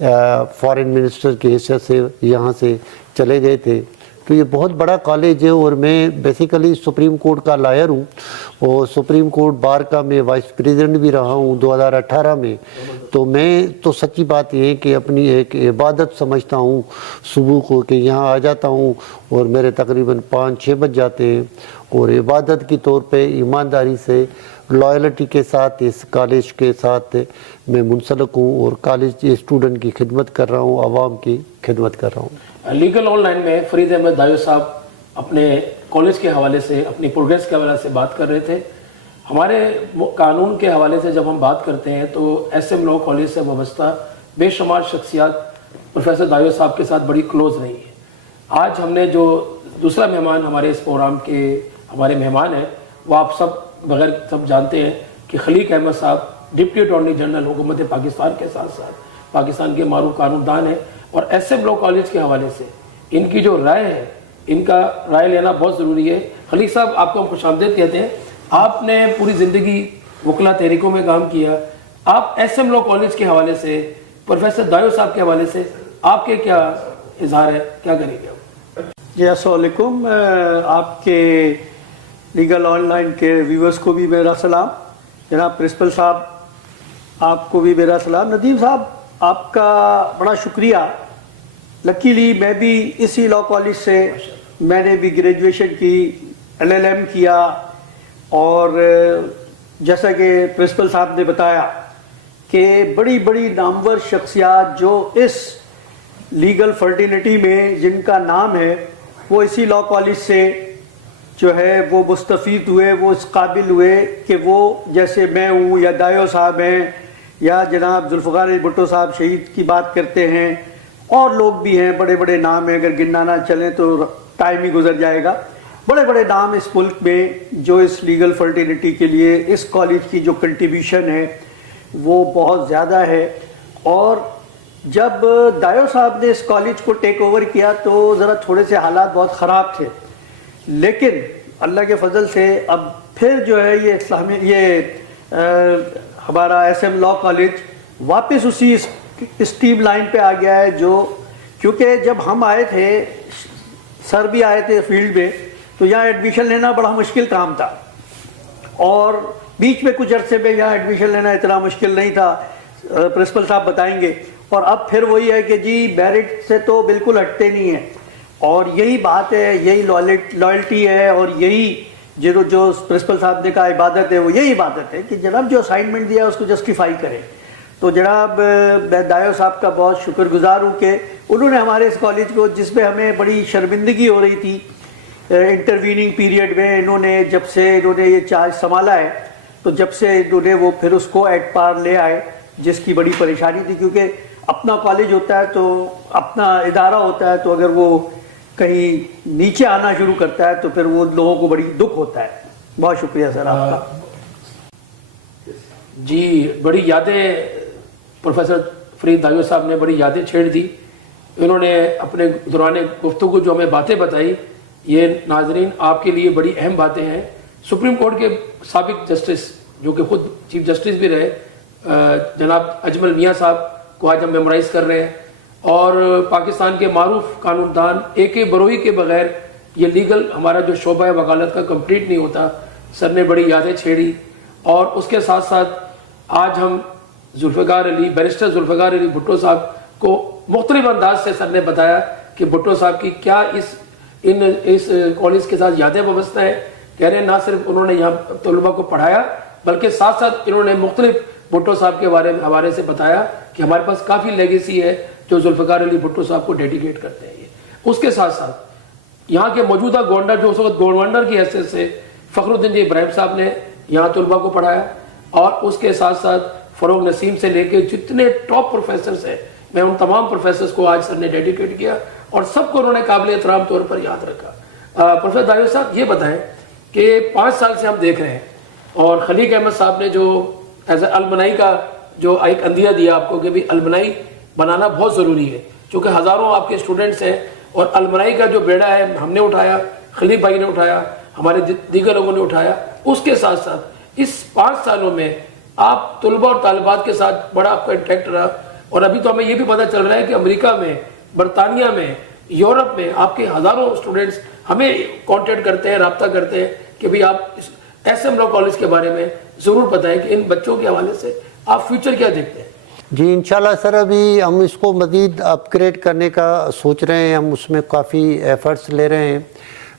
Foreign minister کی حیثیت سے یہاں سے چلے گئے تھے. تو یہ بہت بڑا کالج ہے اور میں بیسیکلی سپریم کورٹ کا لائر ہوں اور سپریم کورٹ بار کا میں وائس پریزیڈنٹ بھی رہا ہوں 2018 میں. تو میں تو سچی بات یہ ہے کہ اپنی ایک عبادت سمجھتا ہوں صبح کو کہ یہاں آ جاتا ہوں اور میرے تقریباً 5-6 بج جاتے ہیں اور عبادت کی طور پہ ایمانداری سے لائلٹی کے ساتھ اس کالج کے ساتھ میں منسلک ہوں اور کالج اسٹوڈنٹ کی خدمت کر رہا ہوں, عوام کی خدمت کر رہا ہوں. لیگل آن لائن میں فرید احمد دایو صاحب اپنے کالج کے حوالے سے اپنی پروگریس کے حوالے سے بات کر رہے تھے. ہمارے قانون کے حوالے سے جب ہم بات کرتے ہیں تو ایس ایم لا کالج سے وابستہ بے شمار شخصیات پروفیسر دایو صاحب کے ساتھ بڑی کلوز رہی ہیں. آج ہم نے جو دوسرا مہمان ہمارے اس پروگرام کے ہمارے مہمان ہیں وہ آپ سب بغیر سب جانتے ہیں کہ خلیق احمد صاحب ڈپٹی اٹارنی جنرل حکومت پاکستان کے ساتھ ساتھ پاکستان کے معروف قانون دان ہیں اور ایس ایم لا کالج کے حوالے سے ان کی جو رائے ہے ان کا رائے لینا بہت ضروری ہے. خلیق صاحب آپ کو ہم خوش آمدید کہتے ہیں. آپ نے پوری زندگی وکلا تحریکوں میں کام کیا. آپ ایس ایم لا کالج کے حوالے سے پروفیسر دایو صاحب کے حوالے سے آپ کے کیا اظہار ہے, کیا کریں گے؟ جی السلام علیکم. آپ کے لیگل آن لائن کے ویورز کو بھی میرا سلام. جناب پرنسپل صاحب آپ کو بھی میرا سلام. ندیم صاحب آپ کا بڑا شکریہ. لکیلی میں بھی اسی لا کالج سے میں نے بھی گریجویشن کی, LLM کیا اور جیسا کہ پرنسپل صاحب نے بتایا کہ بڑی بڑی نامور شخصیات جو اس لیگل فرٹینٹی میں جن کا نام ہے وہ اسی لا کالج سے جو ہے وہ مستفید ہوئے, وہ اس قابل ہوئے کہ وہ جیسے میں ہوں یا دایو صاحب ہیں یا جناب ذوالفقار علی بھٹو صاحب شہید کی بات کرتے ہیں اور لوگ بھی ہیں, بڑے بڑے نام ہیں, اگر گننا نہ چلیں تو ٹائم ہی گزر جائے گا. بڑے بڑے نام اس ملک میں جو اس لیگل فرٹینٹی کے لیے اس کالج کی جو کنٹریبیوشن ہے وہ بہت زیادہ ہے. اور جب دایو صاحب نے اس کالج کو ٹیک اوور کیا تو ذرا تھوڑے سے حالات بہت خراب تھے, لیکن اللہ کے فضل سے اب پھر جو ہے یہ ہمارا ایس ایم لا کالج واپس اسی اسٹیم لائن پہ آ گیا ہے. جو کیونکہ جب ہم آئے تھے, سر بھی آئے تھے فیلڈ میں, تو یہاں ایڈمیشن لینا بڑا مشکل کام تھا اور بیچ میں کچھ عرصے میں یہاں ایڈمیشن لینا اتنا مشکل نہیں تھا, پرنسپل صاحب بتائیں گے. اور اب پھر وہی ہے کہ جی میرٹ سے تو بالکل ہٹتے نہیں ہیں اور یہی بات ہے, یہی لائلٹی ہے اور یہی جو پرنسپل صاحب نے کہا عبادت ہے, وہ یہی عبادت ہے کہ جناب جو اسائنمنٹ دیا ہے اس کو جسٹیفائی کریں. تو جناب میں دایو صاحب کا بہت شکر گزار ہوں کہ انہوں نے ہمارے اس کالج کو, جس میں ہمیں بڑی شرمندگی ہو رہی تھی انٹرویننگ پیریڈ میں, انہوں نے جب سے انہوں نے یہ چارج سنبھالا ہے تو جب سے انہوں نے وہ پھر اس کو ایٹ پار لے آئے, جس کی بڑی پریشانی تھی. کیونکہ اپنا کالج ہوتا ہے تو اپنا ادارہ ہوتا ہے, تو اگر وہ کہیں نیچے آنا شروع کرتا ہے تو پھر وہ لوگوں کو بڑی دکھ ہوتا ہے. بہت شکریہ سر آپ کا. جی بڑی یادیں پروفیسر فرید دایو صاحب نے بڑی یادیں چھیڑ دی. انہوں نے اپنے دوران گفتگو جو ہمیں باتیں بتائی, یہ ناظرین آپ کے لیے بڑی اہم باتیں ہیں. سپریم کورٹ کے سابق جسٹس جو کہ خود چیف جسٹس بھی رہے جناب اجمل میاں صاحب کو آج ہم میمورائز کر رہے ہیں, اور پاکستان کے معروف قانون دان AK بروئی کے بغیر یہ لیگل ہمارا جو شعبہ وکالت کا کمپلیٹ نہیں ہوتا. سر نے بڑی یادیں چھیڑی اور اس کے ساتھ ساتھ آج ہم بیرسٹر ذوالفقار علی بھٹو صاحب کو مختلف انداز سے سر نے بتایا کہ بھٹو صاحب کی کیا اس کالج کے ساتھ یادیں وابستہ ہیں. کہہ رہے ہیں نہ صرف انہوں نے یہاں طلباء کو پڑھایا بلکہ ساتھ ساتھ انہوں نے مختلف بھٹو صاحب کے حوالے سے بتایا کہ ہمارے پاس کافی لیگیسی ہے جو ذوالفقار علی بھٹو صاحب کو ڈیڈیکیٹ کرتے ہیں. اس کے ساتھ ساتھ یہاں کے موجودہ گورنر جو اس وقت گورنر کی حیثیت سے فخر الدین جی ابراہیم صاحب نے یہاں طلباء کو پڑھایا, اور اس کے ساتھ ساتھ فروغ نسیم سے لے کے جتنے ٹاپ پروفیسرز ہیں, میں ان تمام پروفیسرز کو آج سر نے ڈیڈیکیٹ کیا اور سب کو انہوں نے قابل احترام طور پر یاد رکھا. پروفیسر دایو صاحب یہ بتائیں کہ 5 سال سے ہم دیکھ رہے ہیں اور خلیق احمد صاحب نے جو ایز اے المنائی کا جو ایک اندیہ دیا آپ کو کہ بھی المنائی بنانا بہت ضروری ہے, چونکہ ہزاروں آپ کے اسٹوڈنٹس ہیں اور المنائی کا جو بیڑا ہے ہم نے اٹھایا, خلیق بھائی نے اٹھایا, ہمارے دیگر لوگوں نے اٹھایا. اس کے ساتھ ساتھ اس 5 سالوں میں آپ طلباء اور طالبات کے ساتھ بڑا آپ کا انٹیکٹ رہا. اور ابھی تو ہمیں یہ بھی پتہ چل رہا ہے کہ امریکہ میں، برطانیہ میں، یورپ میں آپ کے ہزاروں اسٹوڈنٹس ہمیں کانٹیکٹ کرتے ہیں، رابطہ کرتے ہیں کہ بھئی آپ ایس ایم لا کالج کے بارے میں ضرور بتائیں کہ ان بچوں کے حوالے سے آپ فیوچر کیا دیکھتے ہیں؟ جی انشاءاللہ سر، ابھی ہم اس کو مزید اپ گریڈ کرنے کا سوچ رہے ہیں، ہم اس میں کافی ایفرٹس لے رہے ہیں۔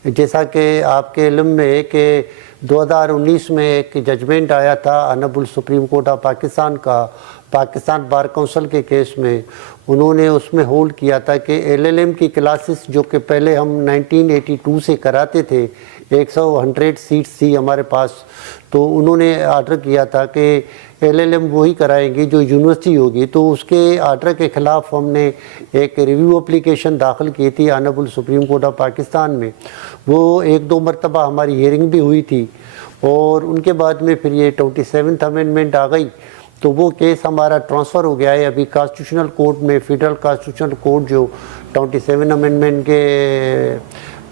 جیسا کہ آپ کے علم میں ہے کہ 2019 میں ایک ججمنٹ آیا تھا honourable supreme court of Pakistan کا، پاکستان بار کونسل کے کیس میں۔ انہوں نے اس میں ہولڈ کیا تھا کہ LLM کی کلاسز جو کہ پہلے ہم 1982 سے کراتے تھے، 100 سیٹس تھی ہمارے پاس، تو انہوں نے آرڈر کیا تھا کہ LLM وہی کرائیں گی جو یونیورسٹی ہوگی۔ تو اس کے آرڈر کے خلاف ہم نے ایک ریویو اپلیکیشن داخل کی تھی honourable supreme court of Pakistan میں۔ وہ 1-2 مرتبہ ہماری ہیئرنگ بھی ہوئی تھی، اور ان کے بعد میں پھر یہ 27th امینڈمنٹ آ گئی، تو وہ کیس ہمارا ٹرانسفر ہو گیا ہے ابھی کانسٹیٹیوشنل کورٹ میں۔ فیڈرل کانسٹیٹیوشنل کورٹ جو 27 امینڈمنٹ کے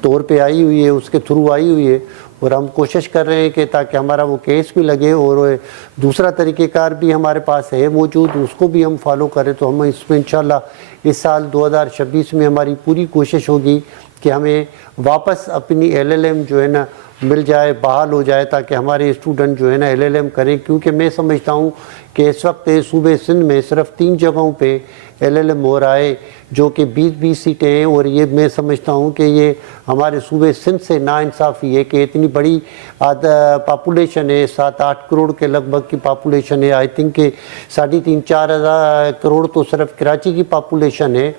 طور پہ آئی ہوئی ہے، اس کے تھرو آئی ہوئی ہے، اور ہم کوشش کر رہے ہیں کہ تاکہ ہمارا وہ کیس بھی لگے، اور دوسرا طریقہ کار بھی ہمارے پاس ہے موجود، اس کو بھی ہم فالو کریں۔ تو ہم اس میں انشاءاللہ اس سال 2026 میں ہماری پوری کوشش ہوگی کہ ہمیں واپس اپنی LLM جو ہے نا مل جائے، بحال ہو جائے، تاکہ ہمارے اسٹوڈنٹ جو ہے نا LLM کریں۔ کیونکہ میں سمجھتا ہوں کہ اس وقت صوبے سندھ میں صرف 3 جگہوں پہ LLM ہو رہا ہے، جو کہ 20 سیٹیں ہیں، اور یہ میں سمجھتا ہوں کہ یہ ہمارے صوبے سندھ سے ناانصافی ہے کہ اتنی بڑی پاپولیشن ہے، 7-8 کروڑ کے لگ بھگ کی پاپولیشن ہے۔ آئی تھنک کہ 3.5-4 کروڑ تو صرف کراچی کی پاپولیشن ہے۔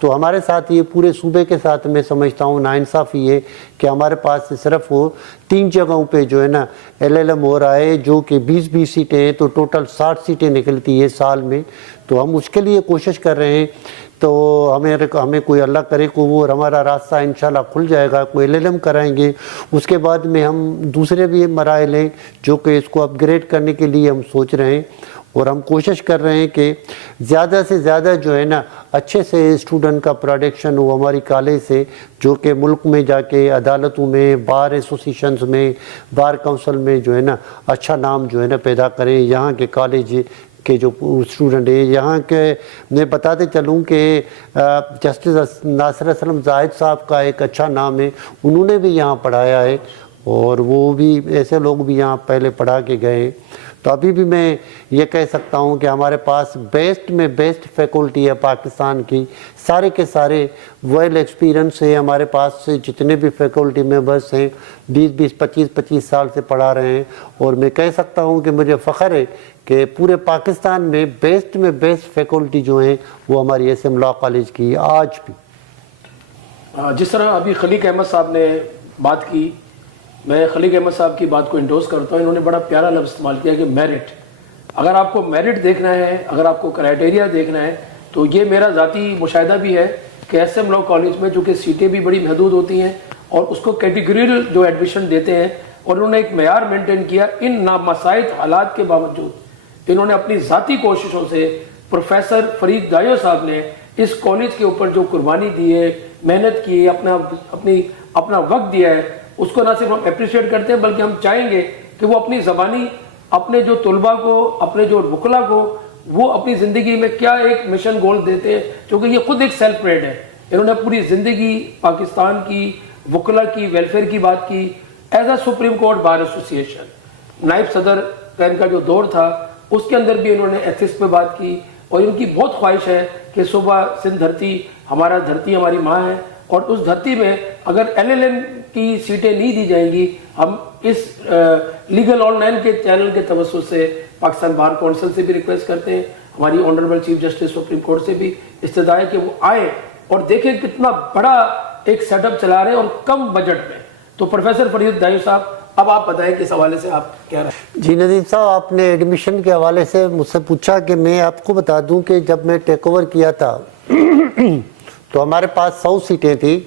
تو ہمارے ساتھ یہ پورے صوبے کے ساتھ میں سمجھتا ہوں ناانصافی ہے کہ ہمارے پاس صرف وہ 3 جگہوں پہ جو ہے نا LLM ہو رہا ہے، جو کہ 20 سیٹیں ہیں، تو ٹوٹل 60 سیٹیں نکلتی ہے سال میں۔ تو ہم اس کے لیے کوشش کر رہے ہیں، تو ہمیں کوئی اللہ کرے کو وہ ہمارا راستہ انشاءاللہ کھل جائے گا، کوئی LLM کرائیں گے۔ اس کے بعد میں ہم دوسرے بھی مراحل ہیں جو کہ اس کو اپ گریڈ کرنے کے لیے ہم سوچ رہے ہیں، اور ہم کوشش کر رہے ہیں کہ زیادہ سے زیادہ جو ہے نا اچھے سے اسٹوڈنٹ کا پروڈکشن ہو ہماری کالج سے، جو کہ ملک میں جا کے عدالتوں میں، بار ایسوسیشنز میں، بار کونسل میں جو ہے نا اچھا نام جو ہے نا پیدا کریں یہاں کے کالج کے جو اسٹوڈنٹ ہیں۔ یہاں کے میں بتاتے چلوں کہ جسٹس ناصر اسلم زاہد صاحب کا ایک اچھا نام ہے، انہوں نے بھی یہاں پڑھایا ہے، اور وہ بھی ایسے لوگ بھی یہاں پہلے پڑھا کے گئے ہیں۔ تو ابھی بھی میں یہ کہہ سکتا ہوں کہ ہمارے پاس بیسٹ میں بیسٹ فیکلٹی ہے پاکستان کی، سارے کے سارے ویل ایکسپیرینس ہے ہمارے پاس سے، جتنے بھی فیکلٹی ممبرس ہیں 25 سال سے پڑھا رہے ہیں، اور میں کہہ سکتا ہوں کہ مجھے فخر ہے کہ پورے پاکستان میں بیسٹ فیکلٹی جو ہیں وہ ہماری SM لا کالج کی آج بھی۔ جس طرح ابھی خلیق احمد صاحب نے بات کی، میں خلیق احمد صاحب کی بات کو انڈورس کرتا ہوں۔ انہوں نے بڑا پیارا لفظ استعمال کیا کہ میرٹ۔ اگر آپ کو میرٹ دیکھنا ہے، اگر آپ کو کرائٹیریا دیکھنا ہے، تو یہ میرا ذاتی مشاہدہ بھی ہے کہ SM لا کالج میں جو کہ سیٹیں بھی بڑی محدود ہوتی ہیں، اور اس کو کیٹیگریل جو ایڈمیشن دیتے ہیں، اور انہوں نے ایک معیار مینٹین کیا۔ ان نامساعد حالات کے باوجود انہوں نے اپنی ذاتی کوششوں سے، پروفیسر فرید دایو صاحب نے اس کالج کے اوپر جو قربانی دی ہے، محنت کی ہے، اپنا وقت دیا ہے، اس کو نہ صرف ہم اپریشیٹ کرتے ہیں بلکہ ہم چاہیں گے کہ وہ اپنی زبانی، اپنے جو طلباء کو، اپنے جو وکلاء کو، وہ اپنی زندگی میں کیا ایک مشن گول دیتے ہیں، کیونکہ یہ خود ایک سیلف میڈ ہے۔ انہوں نے پوری زندگی پاکستان کی وکلاء کی ویلفیئر کی بات کی، as a supreme court bar association, نائب صدر کا ان کا جو دور تھا اس کے اندر بھی انہوں نے ایتھکس پہ بات کی، اور ان کی بہت خواہش ہے کہ صوبہ سندھ دھرتی ہماری ماں ہے، اور اس دھرتی میں اگر LLM کی سیٹیں نہیں دی جائیں گی، ہم اس لیگل آن لائن کے چینل کے توسط سے پاکستان بار کونسل سے بھی ریکویسٹ کرتے ہیں، ہماری honourable chief justice supreme court سے بھی استدعا ہے کہ وہ آئیں اور دیکھیں کتنا بڑا ایک سیٹ اپ چلا رہے ہیں اور کم بجٹ میں۔ تو پروفیسر فرید دایو صاحب، اب آپ بتائیں کس حوالے سے آپ کہہ رہے ہیں؟ جی ندیم صاحب، آپ نے ایڈمیشن کے حوالے سے مجھ سے پوچھا کہ میں آپ کو بتا دوں کہ جب میں ٹیک اوور کیا تھا تو ہمارے پاس 100 سیٹیں تھیں۔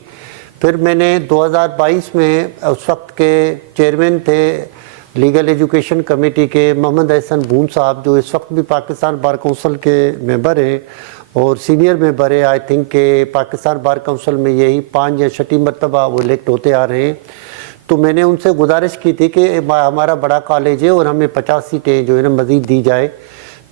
پھر میں نے 2022 میں اس وقت کے چیئرمین تھے لیگل ایجوکیشن کمیٹی کے محمد احسن بھون صاحب، جو اس وقت بھی پاکستان بار کونسل کے ممبر ہیں اور سینئر ممبر ہیں۔ آئی تھنک کہ پاکستان بار کونسل میں یہی 5 یا 6 مرتبہ وہ الیکٹ ہوتے آ رہے ہیں۔ تو میں نے ان سے گزارش کی تھی کہ ہمارا بڑا کالج ہے اور ہمیں 50 سیٹیں جو ہے نا مزید دی جائے۔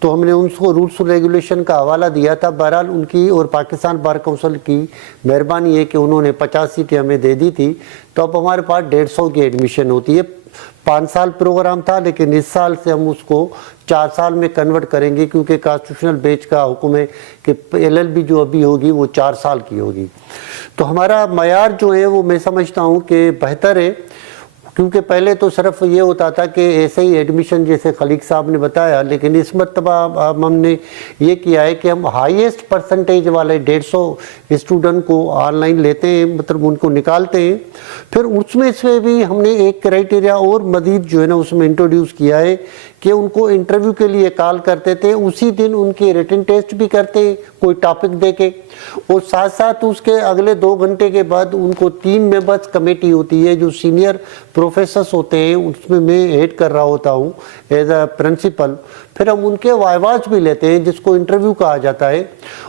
تو ہم نے ان کو رولس اور ریگولیشن کا حوالہ دیا تھا. بہرحال ان کی اور پاکستان بار کونسل کی مہربانی ہے کہ انہوں نے 50 سیٹیں ہمیں دے دی تھی. تو اب ہمارے پاس 150 کی ایڈمیشن ہوتی ہے. 5 سال پروگرام تھا لیکن اس سال سے ہم اس کو 4 سال میں کنورٹ کریں گے, کیونکہ کانسٹیٹیوشنل بیچ کا حکم ہے کہ LLB جو ابھی ہوگی وہ 4 سال کی ہوگی. تو ہمارا معیار جو ہے وہ میں سمجھتا ہوں کہ بہتر ہے, کیونکہ پہلے تو صرف یہ ہوتا تھا کہ ایسے ہی ایڈمیشن جیسے خلیق صاحب نے بتایا, لیکن اس مرتبہ ہم نے یہ کیا ہے کہ ہم ہائیسٹ پرسنٹیج والے 150 اسٹوڈنٹ کو آن لائن لیتے ہیں, مطلب ان کو نکالتے ہیں. پھر اس میں سے بھی ہم نے ایک کرائٹیریا اور مزید جو ہے نا اس میں انٹروڈیوس کیا ہے کہ ان کو انٹرویو کے لیے کال کرتے تھے, اسی دن ان کے ریٹن ٹیسٹ بھی کرتے ہیں کوئی ٹاپک دے کے, اور ساتھ ساتھ اس کے اگلے 2 گھنٹے کے بعد ان کو 3 ممبرز کمیٹی ہوتی ہے جو سینئر پروفیسرز ہوتے ہیں, اس میں ایڈ کر رہا ہوتا ہوں ایز اے پرنسپل. پھر ہم ان کے وائواز بھی لیتے ہیں جس کو انٹرویو کہا جاتا ہے,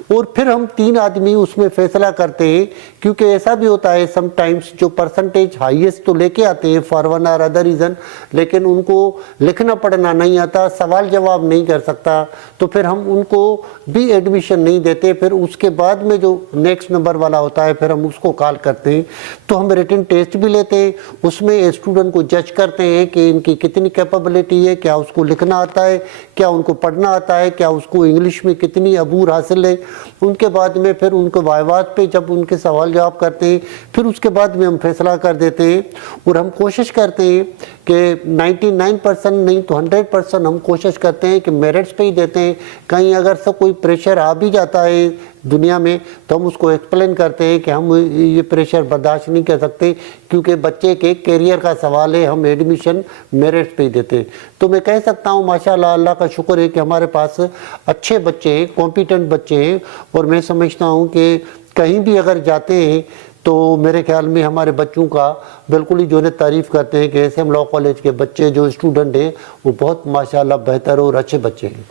اور پھر ہم 3 آدمی اس میں فیصلہ کرتے ہیں, کیونکہ ایسا بھی ہوتا ہے سم ٹائمز جو پرسنٹیج ہائیسٹ تو لے کے آتے ہیں فار ون اور ادر ریزن, لیکن ان کو لکھنا پڑھنا نہیں آتا, سوال جواب نہیں کر سکتا, تو پھر ہم ان کو بھی ایڈمیشن نہیں دیتے. پھر اس کے بعد میں جو نیکسٹ نمبر والا ہوتا ہے پھر ہم اس کو کال کرتے ہیں. تو ہم ریٹن ٹیسٹ بھی لیتے ہیں, اس میں اسٹوڈنٹ کو جج کرتے ہیں کہ ان کی کتنی کیپیبلٹی ہے, کیا اس کو لکھنا آتا ہے, کیا ان کو پڑھنا آتا ہے, کیا اس کو انگلش میں کتنی عبور حاصل ہے. ان کے بعد میں پھر ان کو وائواز پہ جب ان کے سوال جواب کرتے ہیں پھر اس کے بعد میں ہم فیصلہ کر دیتے ہیں, اور ہم کوشش کرتے ہیں کہ 99% نہیں تو 100% ہم کوشش کرتے ہیں کہ میرٹس پہ ہی دیتے ہیں. کہیں اگر سے کوئی پریشر آ بھی جاتا ہے دنیا میں تو ہم اس کو ایکسپلین کرتے ہیں کہ ہم یہ پریشر برداشت نہیں کر سکتے, کیونکہ بچے کے کیریئر کا سوال ہے, ہم ایڈمیشن میرٹس پہ ہی دیتے ہیں. تو میں کہہ سکتا ہوں ماشاءاللہ اللہ کا شکر ہے کہ ہمارے پاس اچھے بچے ہیں, کمپیٹنٹ بچے ہیں, اور میں سمجھتا ہوں کہ کہیں بھی اگر جاتے ہیں تو میرے خیال میں ہمارے بچوں کا بالکل ہی جو ہے تعریف کرتے ہیں کہ SM لاء کالج کے بچے جو اسٹوڈنٹ ہیں وہ بہت ماشاءاللہ بہتر اور اچھے بچے ہیں.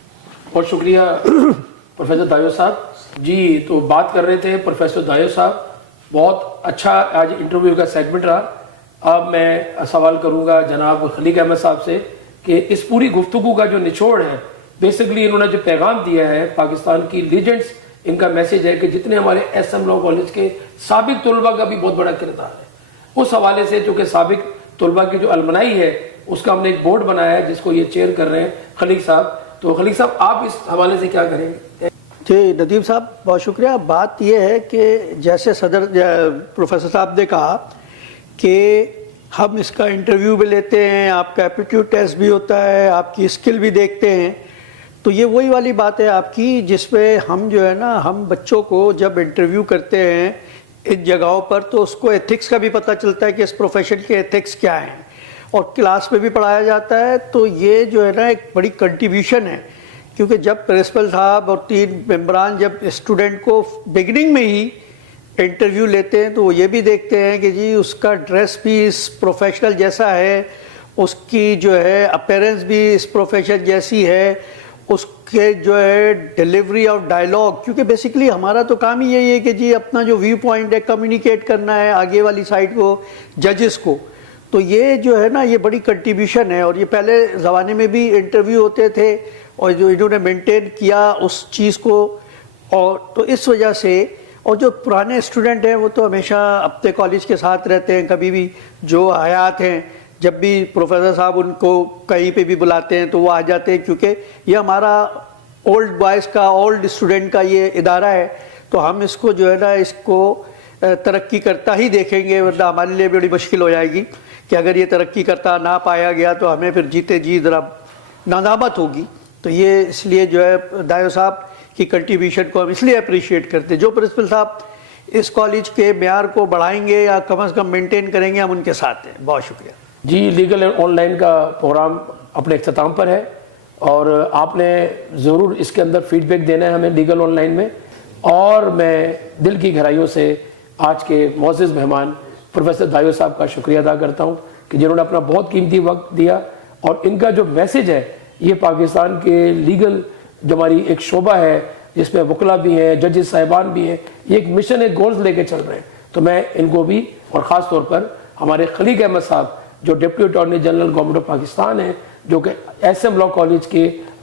بہت شکریہ پروفیسر دایو صاحب. جی تو بات کر رہے تھے پروفیسر دایو صاحب, بہت اچھا آج انٹرویو کا سیگمنٹ رہا. اب میں سوال کروں گا جناب خلیق احمد صاحب سے کہ اس پوری گفتگو کا جو نچوڑ ہے, بیسکلی انہوں نے جو پیغام دیا ہے پاکستان کی لیجنڈز, ان کا میسیج ہے کہ جتنے ہمارے SM لاء کالج کے سابق طلباء کا بھی بہت بڑا کردار ہے. اس حوالے سے چونکہ سابق طلباء کی جو المنائی ہے اس کا ہم نے ایک بورڈ بنایا ہے جس کو یہ چیئر کر رہے ہیں خلیق صاحب. تو خلیق صاحب آپ اس حوالے سے کیا کریں گے؟ جی ندیم صاحب بہت شکریہ. بات یہ ہے کہ جیسے صدر پروفیسر صاحب نے کہا کہ ہم اس کا انٹرویو بھی لیتے ہیں, آپ کا ایپٹیوڈ ٹیسٹ بھی ہوتا ہے, آپ کی اسکل بھی دیکھتے ہیں. تو یہ وہی والی بات ہے آپ کی جس پہ ہم جو ہے نا ہم بچوں کو جب انٹرویو کرتے ہیں ان جگہوں پر تو اس کو ایتھکس کا بھی پتہ چلتا ہے کہ اس پروفیشن کے ایتھکس کیا ہیں, اور کلاس میں بھی پڑھایا جاتا ہے. تو یہ جو ہے نا ایک بڑی کنٹریبیوشن ہے, کیونکہ جب پرنسپل صاحب اور 3 ممبران جب اسٹوڈنٹ کو بگننگ میں ہی انٹرویو لیتے ہیں تو وہ یہ بھی دیکھتے ہیں کہ جی اس کا ڈریس بھی اس پروفیشنل جیسا ہے, اس کی جو ہے اپیرنس بھی اس پروفیشن جیسی ہے, اس کے جو ہے ڈیلیوری آف ڈائلاگ, کیونکہ بیسیکلی ہمارا تو کام ہی یہی ہے کہ جی اپنا جو ویو پوائنٹ ہے کمیونیکیٹ کرنا ہے آگے والی سائڈ کو, ججز کو. تو یہ جو ہے نا یہ بڑی کنٹریبیوشن ہے, اور یہ پہلے زمانے میں بھی انٹرویو ہوتے تھے اور جو انہوں نے مینٹین کیا اس چیز کو, اور تو اس وجہ سے. اور جو پرانے اسٹوڈنٹ ہیں وہ تو ہمیشہ اپنے کالج کے ساتھ رہتے ہیں, کبھی بھی جو حیات ہیں جب بھی پروفیسر صاحب ان کو کہیں پہ بھی بلاتے ہیں تو وہ آ جاتے ہیں, کیونکہ یہ ہمارا اولڈ بوائز کا اولڈ اسٹوڈنٹ کا یہ ادارہ ہے. تو ہم اس کو جو ہے نا اس کو ترقی کرتا ہی دیکھیں گے, ورنہ ہمارے لیے بڑی مشکل ہو جائے گی کہ اگر یہ ترقی کرتا نہ پایا گیا تو ہمیں پھر جیتے جی ذرا ندامت ہوگی. تو یہ اس لیے جو ہے دایو صاحب کی کنٹریبیوشن کو ہم اس لیے اپریشیٹ کرتے ہیں. جو پرنسپل صاحب اس کالج کے معیار کو بڑھائیں گے یا کم از کم مینٹین کریں گے ہم ان کے ساتھ ہیں. بہت شکریہ. جی لیگل آن لائن کا پروگرام اپنے اختتام پر ہے, اور آپ نے ضرور اس کے اندر فیڈ بیک دینا ہے ہمیں لیگل آن لائن میں. اور میں دل کی گہرائیوں سے آج کے معزز مہمان پروفیسر دایو صاحب کا شکریہ ادا کرتا ہوں کہ جنہوں نے اپنا بہت قیمتی وقت دیا, اور ان کا جو میسیج ہے یہ پاکستان کے لیگل جو ہماری ایک شعبہ ہے جس میں وکلا بھی ہیں, ججز صاحبان بھی ہیں, یہ ایک مشن ہے, گولز لے کے چل رہے ہیں. تو میں ان کو بھی, اور خاص طور پر ہمارے خلیق احمد صاحب جو deputy attorney general government of Pakistan ہیں, جو کہ SM لاء کالج کے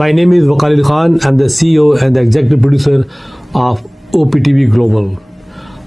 my name is Waqar Khan. I'm the CEO and the executive producer of OPTV Global.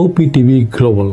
OPTV Global।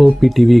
OPTV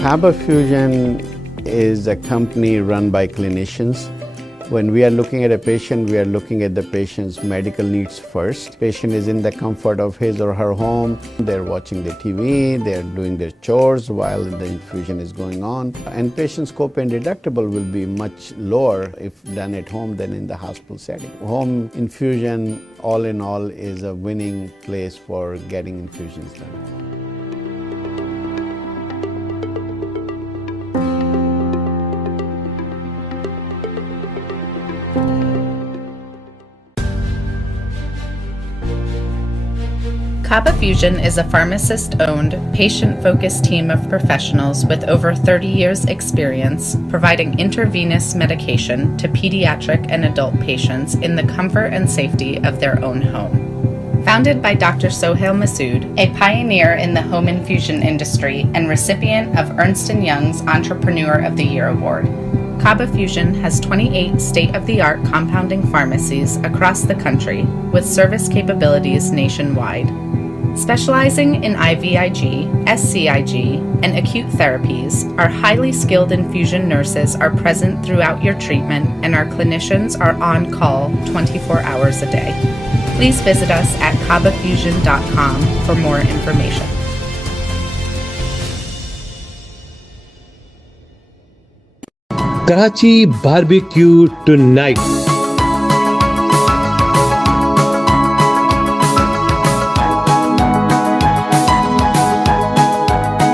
Kaba Fusion is a company run by clinicians. When we are looking at a patient, we are looking at the patient's medical needs first. Patient is in the comfort of his or her home. They're watching the TV, they're doing their chores while the infusion is going on. And patient's copay deductible will be much lower if done at home than in the hospital setting. Home infusion, all in all, is a winning place for getting infusions done. Kaba Fusion is a pharmacist-owned, patient-focused team of professionals with over 30 years' experience providing intravenous medication to pediatric and adult patients in the comfort and safety of their own home. Founded by Dr. Sohail Masood, a pioneer in the home infusion industry and recipient of Ernst & Young's Entrepreneur of the Year Award, Kaba Fusion has 28 state-of-the-art compounding pharmacies across the country with service capabilities nationwide. Specializing in IVIG, SCIG, and acute therapies, our highly skilled infusion nurses are present throughout your treatment, and our clinicians are on call 24 hours a day. Please visit us at kabafusion.com for more information. Karachi barbecue tonight.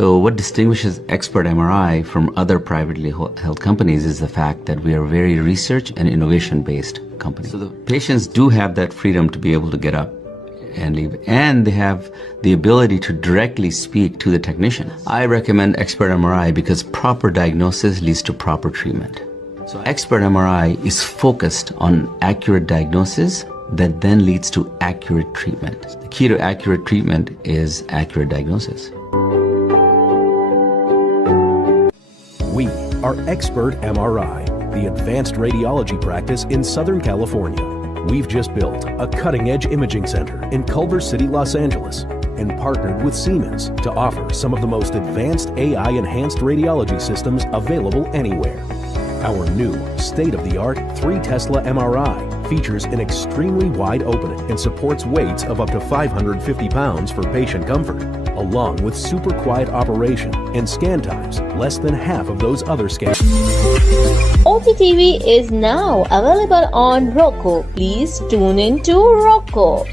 So what distinguishes Expert MRI from other privately held companies is the fact that we are a very research and innovation based company. So the patients do have that freedom to be able to get up and leave, and they have the ability to directly speak to the technician. I recommend Expert MRI because proper diagnosis leads to proper treatment. So Expert MRI is focused on accurate diagnosis that then leads to accurate treatment. The key to accurate treatment is accurate diagnosis. We are Expert MRI, the advanced radiology practice in Southern California. We've just built a cutting-edge imaging center in Culver City, Los Angeles, and partnered with Siemens to offer some of the most advanced AI-enhanced radiology systems available anywhere. Our new state-of-the-art 3 Tesla MRI features an extremely wide opening and supports weights of up to 550 pounds for patient comfort, along with super quiet operation and scan times less than half of those other scans. OTTV is now available on Roku. Please tune in to Roku.